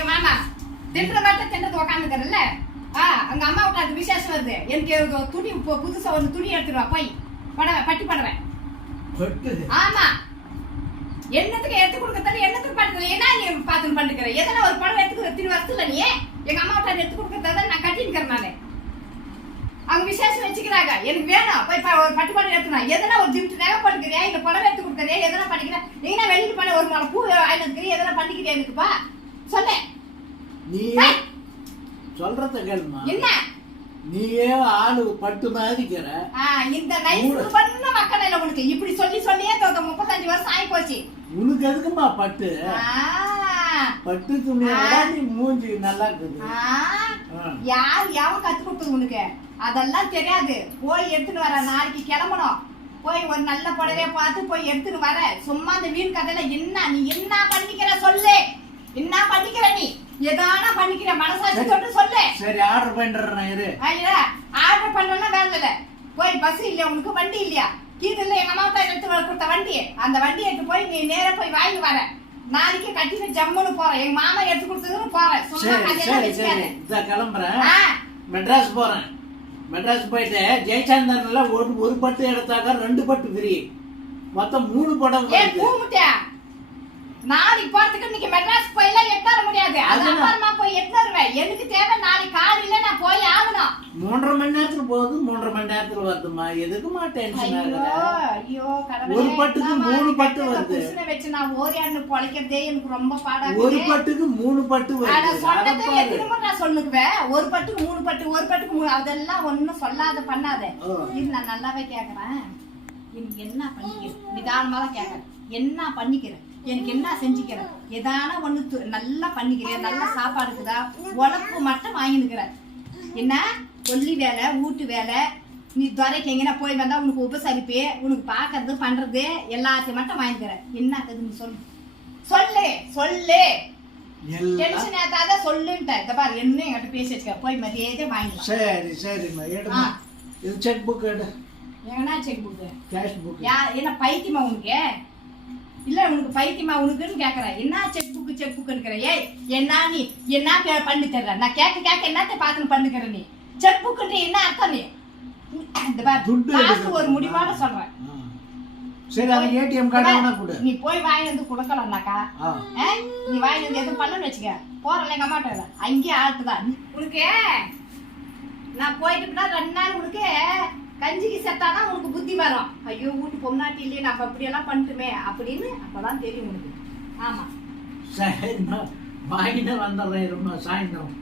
என் மாமா தின்ற மாட்ட தின்றது உக்காந்துக்கிறல்ல அங்க அம்மா விட்டு அது விசேஷம் வருது எனக்கு துணி புதுசா ஒரு துணி எடுத்துருவா போய் படவை பட்டி படவேன் ஆமா என்னத்துக்கு எடுத்து கொடுக்கறதால என்னத்துக்கு பண்ணுறது என்ன நீ பார்த்து பண்ணிக்கிற எதனா ஒரு படம் எடுத்துக்கிற 3 வருஷத்துல நீ எங்க அம்மா விட்டு எடுத்து கொடுக்கறதால நான் கட்டிக்கிறேன் நானு அவங்க விசேஷம் வச்சுக்கிறாங்க எனக்கு வேணும் போய் ஒரு பட்டு படம் எடுத்துனா எதனா ஒரு ஜிப்ட் நகை பண்ணிக்கிறியா இல்ல படம் எடுத்து கொடுக்குறியா எதனா பண்ணிக்கிறேன் நீங்க வெளியில பண்ண ஒரு மாலை பூ ஆயிரத்துக்கு எதனா பண்ணிக்கிறியா எனக்குப்பா சொல்ல நீ சொல்றத கேளுமா என்ன நீயே ஆளு பட்டு மாதிரிக்கிற இந்த நைஸ் பண்ண மக்கள் இல்ல உனக்கு இப்படி சொல்லி சொல்லியே 35 வருஷம் ஆகி போச்சு உனக்கு எதுக்குமா பட்டு பட்டு துணியோட நீ மூஞ்சி நல்லா இருக்குது யாரும் கத்து கொடுத்தது உனக்கு அதெல்லாம் தெரியாது போய் எடுத்துட்டு வர நாளைக்கு கிளம்பணும் போய் ஒரு நல்ல புடவைய பார்த்து போய் எடுத்துட்டு வர சும்மா அந்த வீண் கதையில என்ன நீ என்ன பண்ணிக்கிற சொல்லு என்ன பண்ணிக்கிற நீ எதானா பண்ணிக்கிற மனசாட்சி தொட்டு சொல்லு சரி ஆர்டர் பண்றேன் இரு ஐயா ஆர்டர் பண்ணலன்னா வேலை இல்ல போய் பஸ் இல்லையா உனக்கு வண்டி இல்லையா கீதுல எங்க அம்மா தான் எடுத்து கொடுத்த வண்டி அந்த வண்டி எடுத்து போய் நீ நேரா போய் வாங்கி வர நாளைக்கு கட்டிட்டு ஜம்முன்னு போறேன் எங்க மாமா எடுத்து கொடுத்ததுன்னு போறேன் சும்மா கதையெல்லாம் வச்சுக்காத இத கிளம்புறேன் மெட்ராஸ் போறேன் மெட்ராஸ் போயிட்டு ஜெயச்சந்திரன்ல ஒரு பட்டு எடுத்தாக்க 2 பட்டு ஃப்ரீ மொத்தம் 3 படம் கூமுட்டியா நாளைக்கு போறதுக்கு இன்னைக்கு மெட்ராஸ் போயெல்லாம் எட்டார முடியாது அது அப்புறமா போய் எட்டுருவேன் எனக்கு தேவை நாளைக்கு காலையில நான் போய் ஆகணும் 3.5 மணி நேரத்துல போகுது 3.5 மணி நேரத்துல வருதுமா எதுக்குமா டென்ஷன் ஆகுற ஐயோ கடவுளே ஒரு பட்டுக்கு 3 பட்டு வருது புருஷனை வச்சு நான் ஓரியான்னு பொழைக்கிறதே எனக்கு ரொம்ப பாடா ஒரு பட்டுக்கு 3 பட்டு வருது சொன்னதே எத்தனை நான் சொல்லுவேன் ஒரு பட்டுக்கு 3 பட்டு ஒரு பட்டுக்கு 3 அதெல்லாம் ஒண்ணும் சொல்லாத பண்ணாத இது நான் நல்லாவே கேக்குறேன் எனக்கு என்ன பண்ணிக்கிறேன் நிதானமா தான் கேக்குறேன் என்ன பண்ணிக்கிறேன் எனக்கு என்ன செஞ்சுக்கிறேன் எதான ஒண்ணு நல்லா பண்ணிக்கிறேன் நல்லா சாப்பாடு இருக்குதா உழப்பு மட்டும் வாங்கினுக்கிறேன் என்ன கொல்லி வேலை வீட்டு வேலை நீ துறைக்கு எங்கன்னா போய் வந்தா உனக்கு உபசரிப்பு உனக்கு பாக்குறது பண்றது எல்லாத்தையும் மட்டும் வாங்கிக்கிறேன் என்ன நீ சொல்லு சொல்லு சொல்லு டென்ஷன் ஏத்தாத சொல்லுன்ட்ட இந்த பாரு என்ன என்கிட்ட பேசி வச்சுக்க போய் மரியாதை வாங்கிக்கலாம் சரி சரிம்மா எடுமா இது செக் புக் எடு எங்கன்னா செக் புக் கேஷ் புக் என்ன பைத்தியமா உனக்கு இல்ல உனக்கு பைத்தியமா உனக்குன்னு கேக்குறேன் என்ன செக் புக்குங்கிற ஏய் என்ன நீ என்ன பண்ணி தர்ற நான் கேட்க என்னத்த பாத்துன்னு பண்ணுகிற நீ செக் புக்குன்ற என்ன அர்த்தம் நீ இந்த பாரு ஒரு முடிவோட சொல்றேன் சரி அது ஏடிஎம் கார்டு வேணா கொடு நீ போய் வாங்கி வந்து கொடுக்கலாம்னாக்கா நீ வாங்கி வந்து எதுவும் பண்ணணும்னு வச்சுக்க போறல எங்க அம்மாட்ட அங்கேயே ஆட்டுதான் உனக்கு நான் போயிட்டு 2 நாள் உனக்கு கஞ்சிக்கு செத்தாதான் உனக்கு புத்தி வரும் ஐயோ வீட்டு பொம்னாட்டி இல்லையே நம்ம அப்படியெல்லாம் பண்ணிட்டுமே அப்படின்னு அப்பதான் தெரியும் உனக்கு ஆமா சரி வாங்கிட்டு வந்துடுறேன் சாயந்தரம்